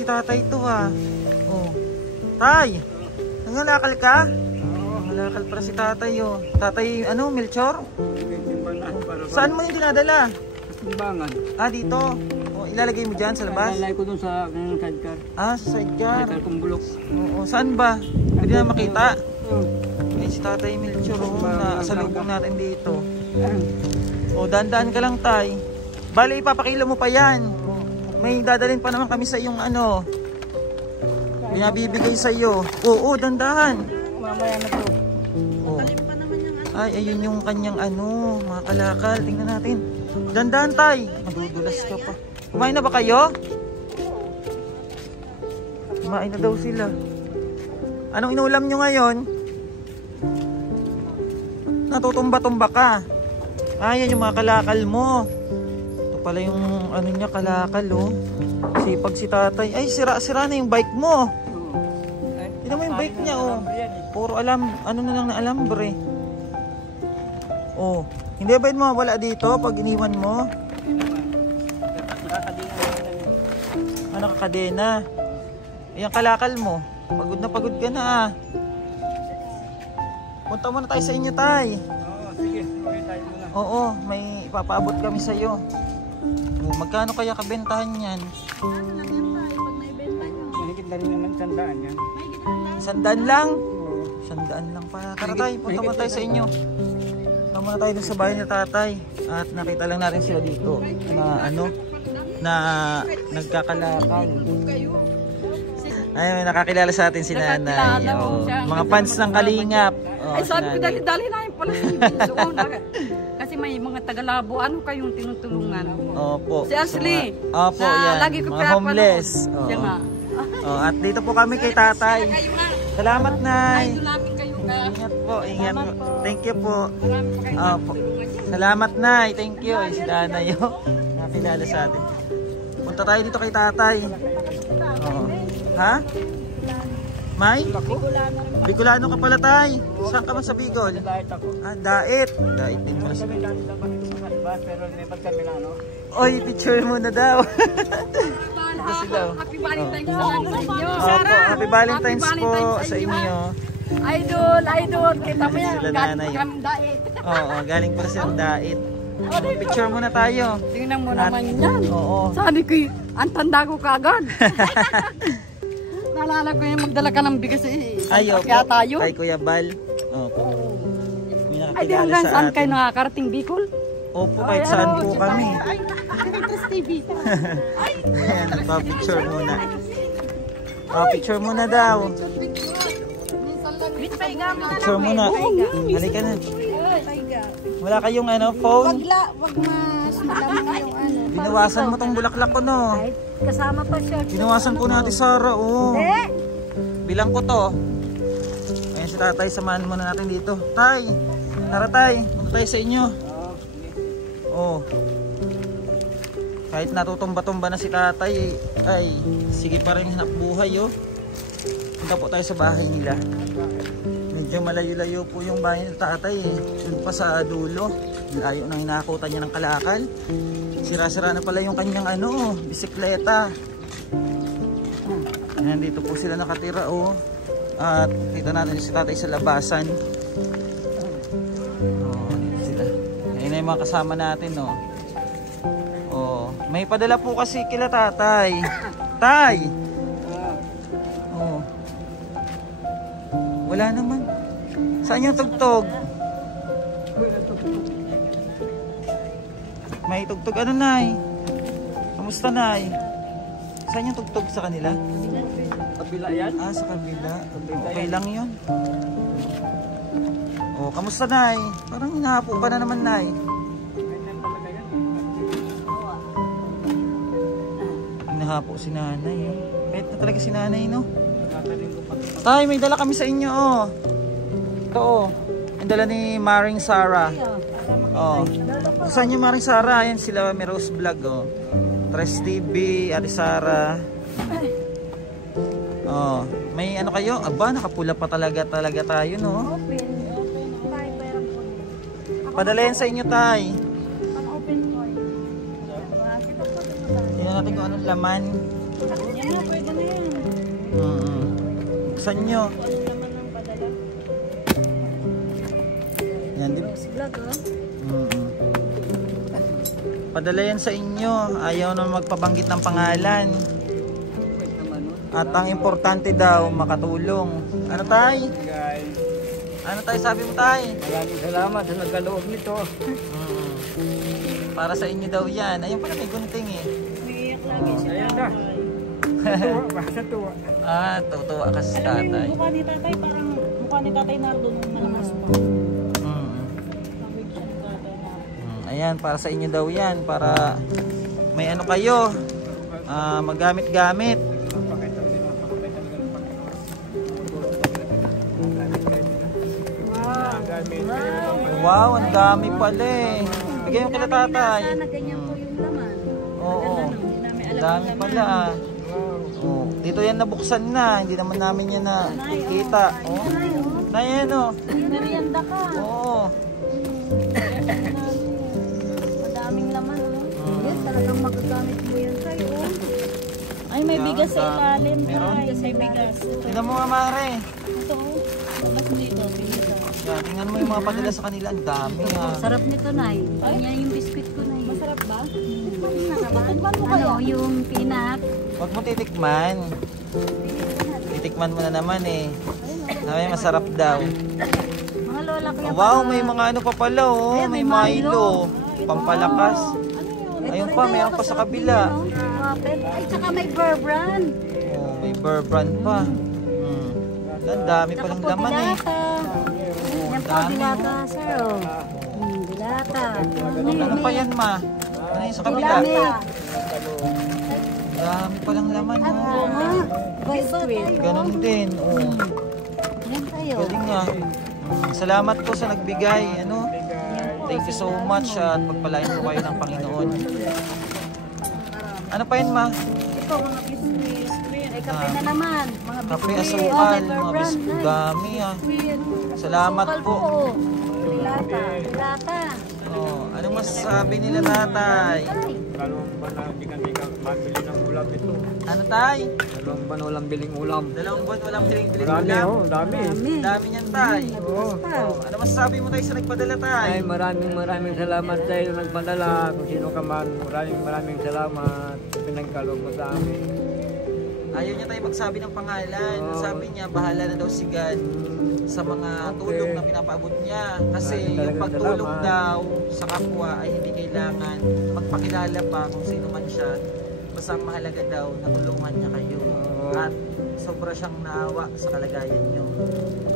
si tatay to ha. Oh. Tay, nangalakal ka? Nangalakal para si tatay oh. Tatay, ano, Melchor? Saan mo yung dinadala? Timbangan. Ah, dito. Oh, ilalagay mo dyan sa labas? Ilalagay ko dun sa sidecar. Ah, sa sidecar. Sidecar kong bulok. Oo, saan ba? Pwede na makita. Ay, si tatay Melchor oh, na asalubong natin dito. Oh, dandaan ka lang tay. Bale, ipapakilo mo pa yan. May dadalhin pa naman kami sa iyong ano. Binabibigay sa iyo. Oo, dandahan. Mamaya na po. Oh. Ay, ayun yung kanyang ano, mga kalakal. Tingnan natin. Dandahan tay. Madudulas ka pa. Kumain na ba kayo? Kumain na daw sila. Anong inulam nyo ngayon? Natutumba-tumba ka. Ayan yung mga kalakal mo. Ito pala yung ano niya, kalakal oh. Sipag si tatay. Ay, sira-sira na yung bike mo. Tignan mo yung bike niya oh. Puro ano na lang na alambre. Oh, hindi ba yun mawala dito pag iniwan mo? Ah, nakakadena. Ayan kalakal mo. Pagod na pagod ka na ah. Punta muna tayo sa inyo tay. Oo, sige. Uwi tayo muna. Oo, may ipapaabot kami sa iyo. Oh, magkano kaya kabentahan yan? Ano lang yan tayo pag naibenta nyo? Mahigit na rin naman 100 yan. Sandaan lang? Sandaan lang pa. Tara tayo, punta muna tayo sa inyo. Punta muna tayo dun sa bahay ni tatay. At nakita lang natin sila dito na ano, na nagkakalakal. Ay, may nakakilala sa atin si nanay. Oh, mga fans ng Kalingap. Oh, Ay, sabi ko dali-dali na yung pala doon. Kasi may mga tagalabo. Ano kayong tinutulungan? Opo. Si Ashley. Opo, yan. Lagi ko mga homeless. Oh. Siya nga. Oh, at dito po kami kay tatay. Salamat, nay. Idol namin kayo ka. Ingat po, ingat po. Thank you po. Marami pa kayo Opo. Salamat, nay. Thank you. Ay, si nanay oh. Nakilala sa atin. Punta tayo dito kay tatay. Oh. Ha? May? Bicolano ka pala tay. Saan ka man sa Bicol? Dahil ako. Ah, Dait. Dait din pala. Kami dahil dapat sa kalibas, pero may kami na ano. Oy, picture muna daw. Ito sila. Happy Valentine's sa inyo. Opo, happy Valentine's po sa inyo. Idol, idol. Kita mo yan. Sila Galing nanay. pa kami dait. Oo, galing pala silang Dait. Picture muna tayo. Tingnan mo naman yan. Oo. Sabi ko, ang tanda ko kagad. Naalala ko yung magdala ka ng bigas eh. Ayo Kaya po, tayo. kay Kuya Bal. Opo. May Ay, di nakakilala hanggang sa saan kayo atin. nakakarating Bicol? Opo, kahit saan po kami. Interest TV. Ayan, pa-picture muna. Picture muna daw. Picture muna. Halika na. Wala kayong ano, phone? Wag mas madama yung ano. Binawasan mo tong bulaklak ko, no? Kasama pa siya. Binawasan po natin, Sarah, oh. Bilang ko to. Ayan si tatay, samahan muna natin dito. Tay, tara tay, punta tayo sa inyo. Oh. Kahit natutumba-tumba na si tatay, ay sige pa rin hanap buhay, oh. Punta po tayo sa bahay nila. Medyo malayo-layo po yung bahay ng tatay, eh. Doon pa sa dulo. Layo nang inakutan niya ng kalakal. Sira-sira na pala yung kanyang ano, bisikleta. Ayan, dito po sila nakatira, oh. At kita natin si tatay sa labasan. Oh, dito sila. Ayan na yung mga kasama natin, oh. Oh, may padala po kasi kila tatay. Tay! Oh. Wala naman. Saan yung tugtog? May tugtog ano, nay? Kamusta, nay? Saan yung tugtog sa kanila? Kabila yan? Ah, sa kabila. Okay lang yun. Oh, kamusta, nay? Parang hinahapo ka na naman, nay. Hinahapo si nanay, eh. Kahit na talaga si nanay, no? Tay, may dala kami sa inyo, oh. Ito, oh. Ang dala ni Maring Sarah. Oh. Saan yung Maring Sarah? Ayan sila, may Rose Vlog, oh. Tres TV, Ate Sarah. Oh, may ano kayo? Aba, nakapula pa talaga tayo, no? Padalayan sa inyo, tay. Tingnan natin kung anong laman. Yan na, pwede na yan. Buksan nyo. Ano naman ang padala? Yan, di ba? Si vlog, oh. Padala yan sa inyo. Ayaw na magpabanggit ng pangalan. At ang importante daw, makatulong. Ano tay? Guys, Ano tay sabi mo tay? maraming salamat sa nagkaloob nito. Para sa inyo daw yan. Ayun pala may gunting eh. Umiiyak lagi si Ayan na. tatay. Sa tuwa ba? Sa tuwa. Tutuwa ka sa Alam mo tatay. yung mukha ni tatay, parang mukha ni tatay Nardo nung malakas pa. Pabig siya ni tatay Nardo. Ayan, para sa inyo daw yan. Para may ano kayo. Magamit-gamit. Wow, ang dami pala eh. Bigay mo kila tatay. Sana ganyan po yung laman. Oo. Hindi namin alam Dami yung pala ah. Oh, dito yan nabuksan na. Hindi naman namin yan na kita. Oh. Na yan oh. Merienda ka. Oo. Madaming laman, oh. Yes, talagang magagamit mo yan sa'yo. Ay, may bigas sa ilalim. Meron? Ay, may bigas. Ito. Tingnan mo nga mare. Ito, oh. Labas dito, bigas. Yan, tingnan mo yung mga padala sa kanila. Ang dami ah. Sarap nito, Nay. Ganyan yung biskuit ko, Nay. Masarap ba? Titikman mo kayo. Ano, yung peanut. Huwag mo titikman. Titikman mo na naman eh. Ay, masarap daw. Mga lola ko yung Wow, may mga ano pa pala oh. May Milo. Pampalakas. Ayun pa, meron pa sa kabila. Ay, tsaka may Bear Brand. Oh, may Bear Brand pa. Ang dami Tsaka palang po laman eh. dilata. Yan po, Dami. dilata, sir. Oh. Dilata. Ano pa yan ma? Ano yung sa kabila? Dami palang laman oh. Biscuit. Ganon din. Oh. Yan tayo. Galing nga. Salamat po sa nagbigay. Ano? Thank you so much at pagpalain po kayo ng Panginoon. Ano pa yan ma? Ito, mga biscuit. Ay, kape na naman. Mga Kape, biscuit. asukal, Bear mga Brand, biskuit. Nay. Dami ah. Salamat Asukal po. Dilata. Dilata. Oh, anong masasabi nila tatay? Dalawang buwan na hindi kami mabili ng ulam ito. Ano tay? Dalawang buwan walang biling ulam. 2 buwan walang biling-biling Marami ulam. oh, dami. Dami niyan tay. Oo. Oh, ano masasabi mo tayo sa nagpadala tay? Ay, maraming salamat sa iyo nagpadala. Kung sino ka man, maraming salamat. Pinagkaloob mo sa amin. Ayaw niya tayo magsabi ng pangalan. Sabi niya, bahala na daw si God sa mga tulong na pinapaabot niya. Kasi yung pagtulong daw sa kapwa ay hindi kailangan magpakilala pa kung sino man siya. Basta ang mahalaga daw, natulungan niya kayo. At sobra siyang naawa sa kalagayan niyo.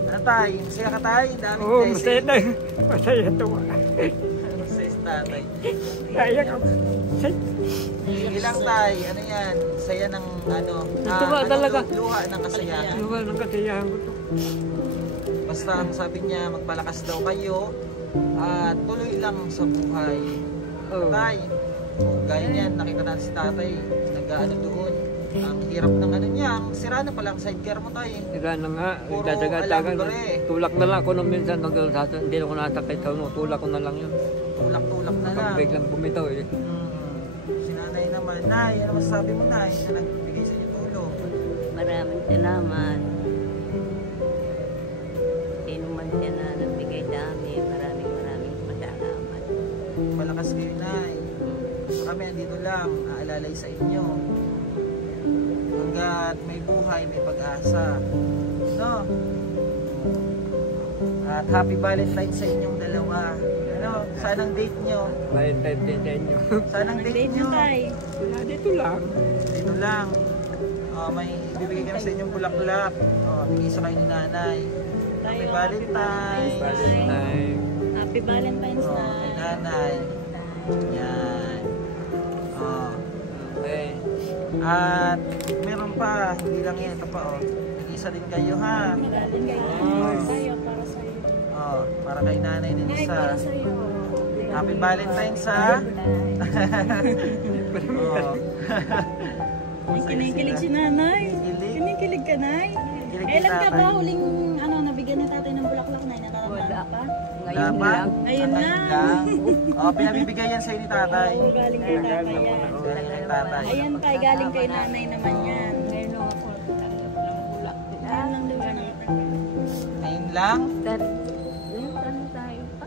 Ano tayo? Masaya ka tayo? Dami Oo, masaya na. Masaya tuwa. Masaya si tatay. Naiyak ako. Sige lang tayo. Ano yan? Saya ng ano? Tuwa talaga. Luha ng kasiyahan. Ano ba ng kasiyahan ko to? Basta ang sabi niya, magpalakas daw kayo at tuloy lang sa buhay. Oo. Tay, gaya niyan, nakita natin si tatay, nag-ano doon. Ang hirap ng ano niya, ang sira na pala ang sidecar mo tayo. Sira na nga. Puro Dadagat-dagat. alambre. Tulak na lang ako nung minsan. Hindi ako nasakit sa uno. Tulak ko na lang yun. Tulak-tulak na lang. Pag biglang bumitaw eh. Si nanay naman, Nay, ano masasabi mo Nay, na nagbigay sa inyo tulong? Maraming salamat. Sino man siya na nagbigay sa amin, maraming pasalamat. Malakas kayo Nay. Kami andito lang, aalalay sa inyo. Hanggat may buhay, may pag-asa. No? At happy Valentine's sa inyong dalawa. Ano? Saan ang date nyo? Valentine din sa inyo. Saan ang date nyo? Wala, dito lang. Dito lang. May bibigay kami sa inyong bulaklak. Bigay sa kayo ni nanay. Happy Valentine's. Valentine. Happy Valentine's Kay nanay. Yan. Okay. At meron pa, hindi lang yan, ito pa Nag-isa din kayo ha. Tayo, para sa'yo. Para kay nanay din Nay, isa. para sa'yo. Happy Valentine's ha. Kinikilig si nanay. Kilig. Kinikilig ka, Nay. Kilig ni Kailan ka tatay. ba huling nabigyan ni tatay ng bulaklak, Nay? Natatandaan ka? Ngayon pa? lang. Ayun na. Ngayon lang. Oh, pinabibigay yan sa'yo ni tatay. Oo, galing kay tatay yan. Galing kay tatay. Ayan pa, galing kay nanay naman yan. Ngayon lang ako tanggap ng bulak. Ayun lang daw yan. Ngayon lang? Ano tayo pa?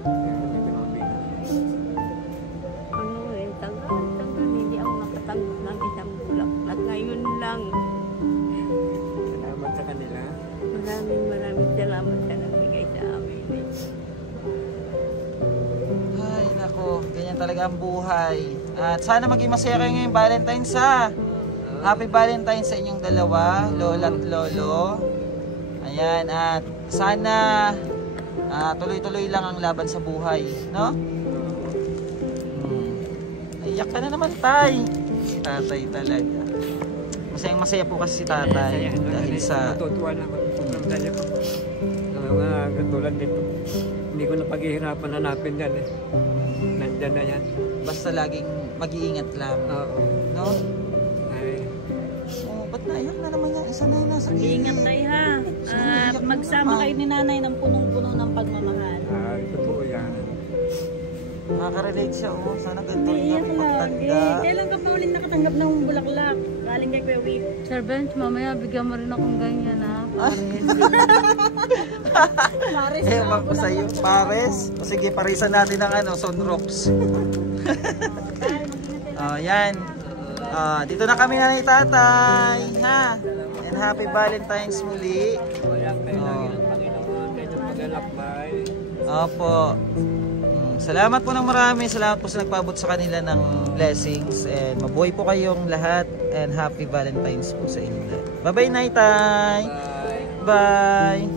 Ano rin, tagal. Hindi ako nakatanggap ng isang bulak. At ngayon lang, Salamat sa kanila. maraming salamat sa nagbigay sa amin. Ay, nako. Ganyan talaga ang buhay. At sana maging masaya kayo ngayong Valentine's ha. Happy Valentine's sa inyong dalawa, lola at lolo. Ayan, at sana tuloy-tuloy lang ang laban sa buhay, no? Iyak ka na naman, tay. Si tatay talaga. Masayang masaya po kasi si tatay dahil sa... Natutuwa naman. Sobrang saya ko. Sa mga katulad dito. Hindi ko na paghihirapan hanapin yan eh. Nandyan na yan. Basta laging mag-iingat lang, Oo. no? Ay, Oh, ba't naiyak na naman yan? Isa na yun nasa Ingat tayo ha. At magsama kayo ni nanay ng punong-puno ng pagmamahal. totoo yan. Nakaka-relate siya, oh. Sana ganito rin Iyak kami lagi. pagtanda. Kailan ka pa ulit nakatanggap ng bulaklak? Galing kay Kuya Whip. Sir Bench, mamaya bigyan mo rin akong ganyan ha. Maris Eh, wag ko sa'yo. Pares. O sige, parisan natin ng ano, sunrocks. Oh, yan. Dito na kami na ni tatay. Ha? And happy Valentine's muli. Walang kayo lagi ng Panginoon. Kayo ng paglalakbay. Opo. Salamat po ng marami. Salamat po sa nagpaabot sa kanila ng blessings. And mabuhay po kayong lahat. And happy Valentine's po sa inyo lahat. Bye-bye, Nay, tay. Bye. Bye.